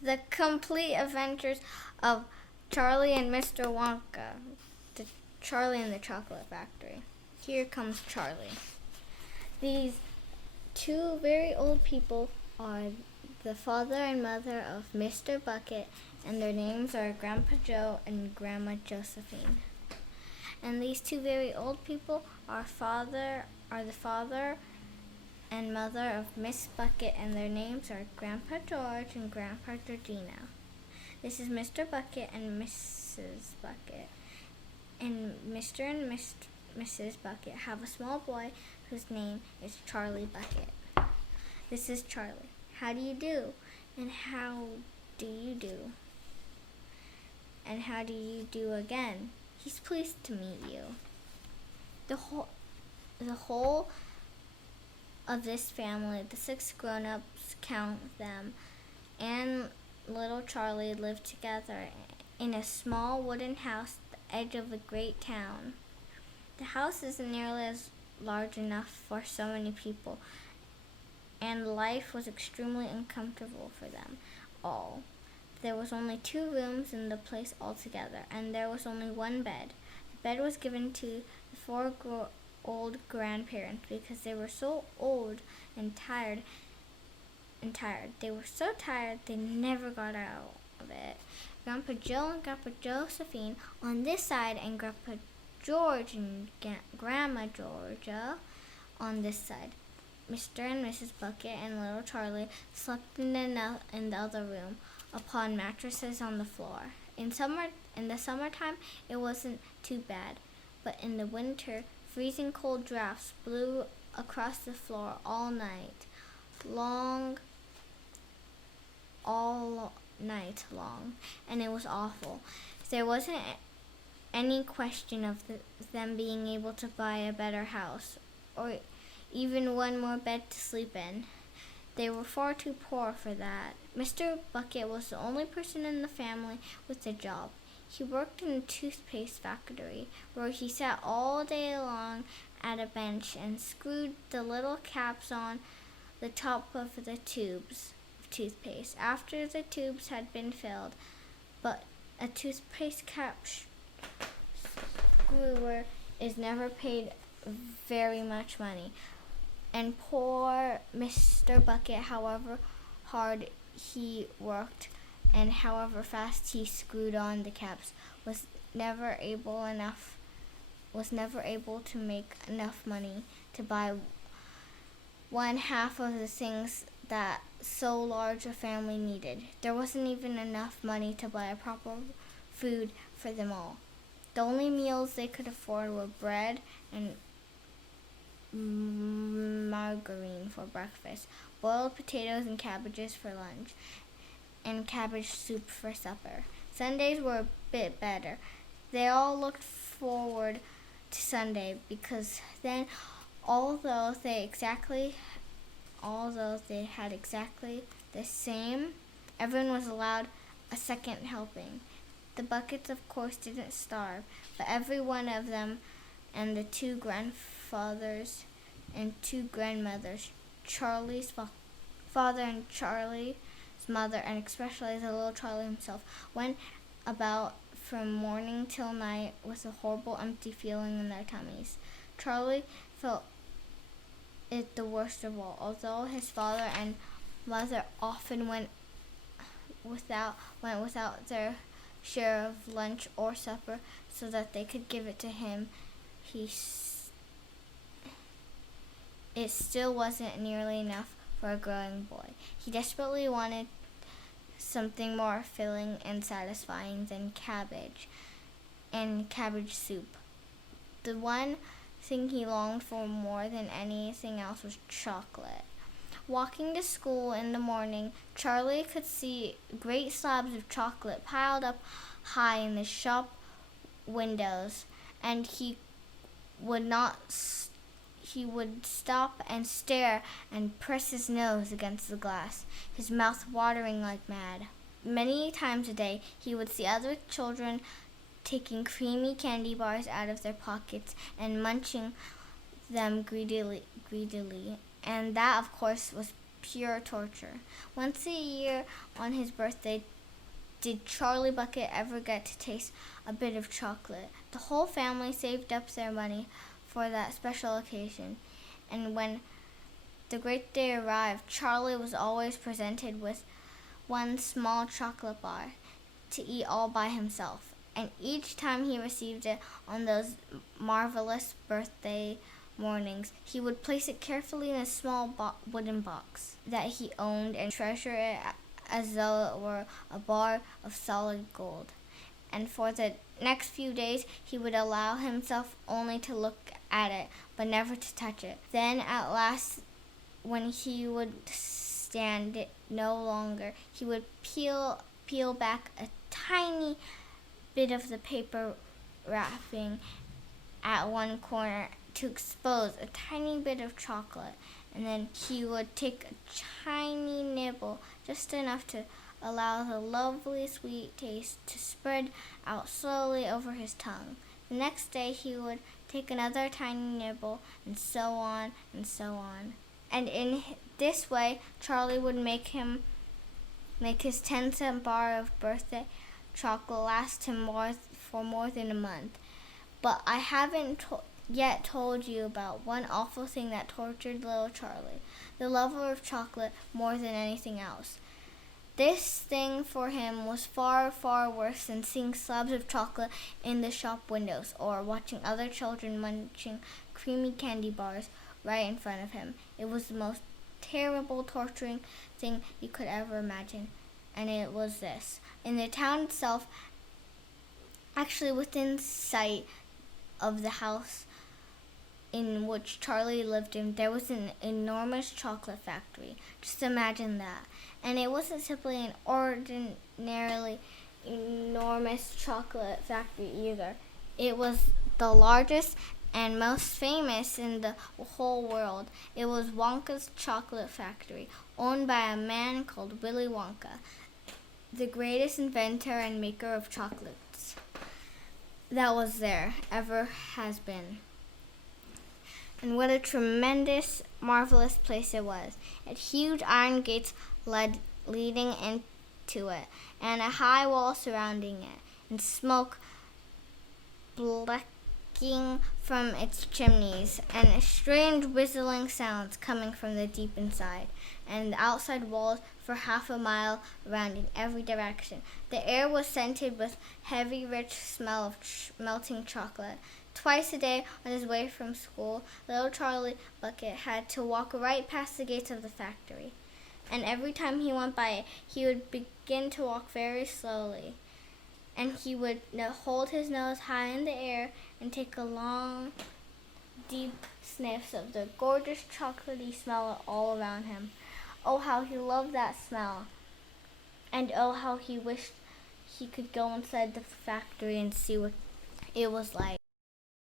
The Complete Adventures of Charlie and Mr. Wonka. Charlie and the Chocolate Factory. Here comes Charlie. These two very old people are the father and mother of Mr. Bucket, and their names are Grandpa Joe and Grandma Josephine. And these two very old people are the father and mother of Miss Bucket, and their names are Grandpa George and Grandpa Georgina. This is Mr. Bucket and Mrs. Bucket. And Mr. and Mrs. Bucket have a small boy whose name is Charlie Bucket. This is Charlie. How do you do? And how do you do? And how do you do again? He's pleased to meet you. The whole of this family, the 6 grown-ups, count them, and little Charlie lived together in a small wooden house at the edge of a great town. The house isn't nearly as large enough for so many people, and life was extremely uncomfortable for them all. There was only 2 rooms in the place altogether, and there was only 1 bed. The bed was given to the 4 old grandparents because they were so old and tired. They were so tired they never got out of it. Grandpa Joe and Grandpa Josephine on this side, and Grandpa George and Grandma Georgia on this side. Mr. and Mrs. Bucket and little Charlie slept in the other room upon mattresses on the floor. In the summertime, it wasn't too bad, but in the winter, freezing cold drafts blew across the floor all night long, and it was awful. There wasn't any question of them being able to buy a better house, or even 1 more bed to sleep in. They were far too poor for that. Mr. Bucket was the only person in the family with a job. He worked in a toothpaste factory, where he sat all day long at a bench and screwed the little caps on the top of the tubes of toothpaste after the tubes had been filled. But a toothpaste cap screwer is never paid very much money. And poor Mr. Bucket, however hard he worked and however fast he screwed on the caps, was never able to make enough money to buy 1/2 of the things that so large a family needed. There wasn't even enough money to buy a proper food for them all. The only meals they could afford were bread and margarine for breakfast, boiled potatoes and cabbages for lunch, and cabbage soup for supper. Sundays were a bit better. They all looked forward to Sunday because then, although they had exactly the same, everyone was allowed a second helping. The Buckets, of course, didn't starve, but every one of them, and the 2 grandfathers and 2 grandmothers, Charlie's father and Charlie's mother, and especially the little Charlie himself, went about from morning till night with a horrible empty feeling in their tummies. Charlie felt it the worst of all, although his father and mother often went without their share of lunch or supper so that they could give it to him. It still wasn't nearly enough for a growing boy. He desperately wanted something more filling and satisfying than cabbage and cabbage soup. The one thing he longed for more than anything else was chocolate. Walking to school in the morning, Charlie could see great slabs of chocolate piled up high in the shop windows, and he would stop and stare and press his nose against the glass, his mouth watering like mad. Many times a day, he would see other children taking creamy candy bars out of their pockets and munching them greedily. And that, of course, was pure torture. Once a year on his birthday, did Charlie Bucket ever get to taste a bit of chocolate. The whole family saved up their money for that special occasion, and when the great day arrived, Charlie was always presented with one small chocolate bar to eat all by himself. And each time he received it on those marvelous birthday mornings, he would place it carefully in a small wooden box that he owned and treasure it as though it were a bar of solid gold. And for the next few days, he would allow himself only to look at it, but never to touch it. Then at last, when he would stand it no longer, he would peel back a tiny bit of the paper wrapping at one corner to expose a tiny bit of chocolate, and then he would take a tiny nibble, just enough to allow the lovely sweet taste to spread out slowly over his tongue. The next day he would take another tiny nibble, and so on and so on. And in this way, Charlie would make his 10-cent bar of birthday chocolate last him for more than a month. But I haven't yet told you about one awful thing that tortured little Charlie, the lover of chocolate more than anything else. This thing for him was far, far worse than seeing slabs of chocolate in the shop windows or watching other children munching creamy candy bars right in front of him. It was the most terrible, torturing thing you could ever imagine. And it was this. In the town itself, actually within sight of the house in which Charlie lived in, there was an enormous chocolate factory. Just imagine that. And it wasn't simply an ordinarily enormous chocolate factory either. It was the largest and most famous in the whole world. It was Wonka's chocolate factory, owned by a man called Willy Wonka, the greatest inventor and maker of chocolates that was there, ever has been. And what a tremendous, marvelous place it was. It had huge iron gates leading into it, and a high wall surrounding it, and smoke blacking from its chimneys, and strange whistling sounds coming from the deep inside, and the outside walls for half a mile around in every direction. The air was scented with heavy, rich smell of melting chocolate. Twice a day on his way from school, little Charlie Bucket had to walk right past the gates of the factory. And every time he went by it, he would begin to walk very slowly. And he would hold his nose high in the air and take a long, deep sniffs of the gorgeous chocolatey smell all around him. Oh, how he loved that smell. And oh, how he wished he could go inside the factory and see what it was like.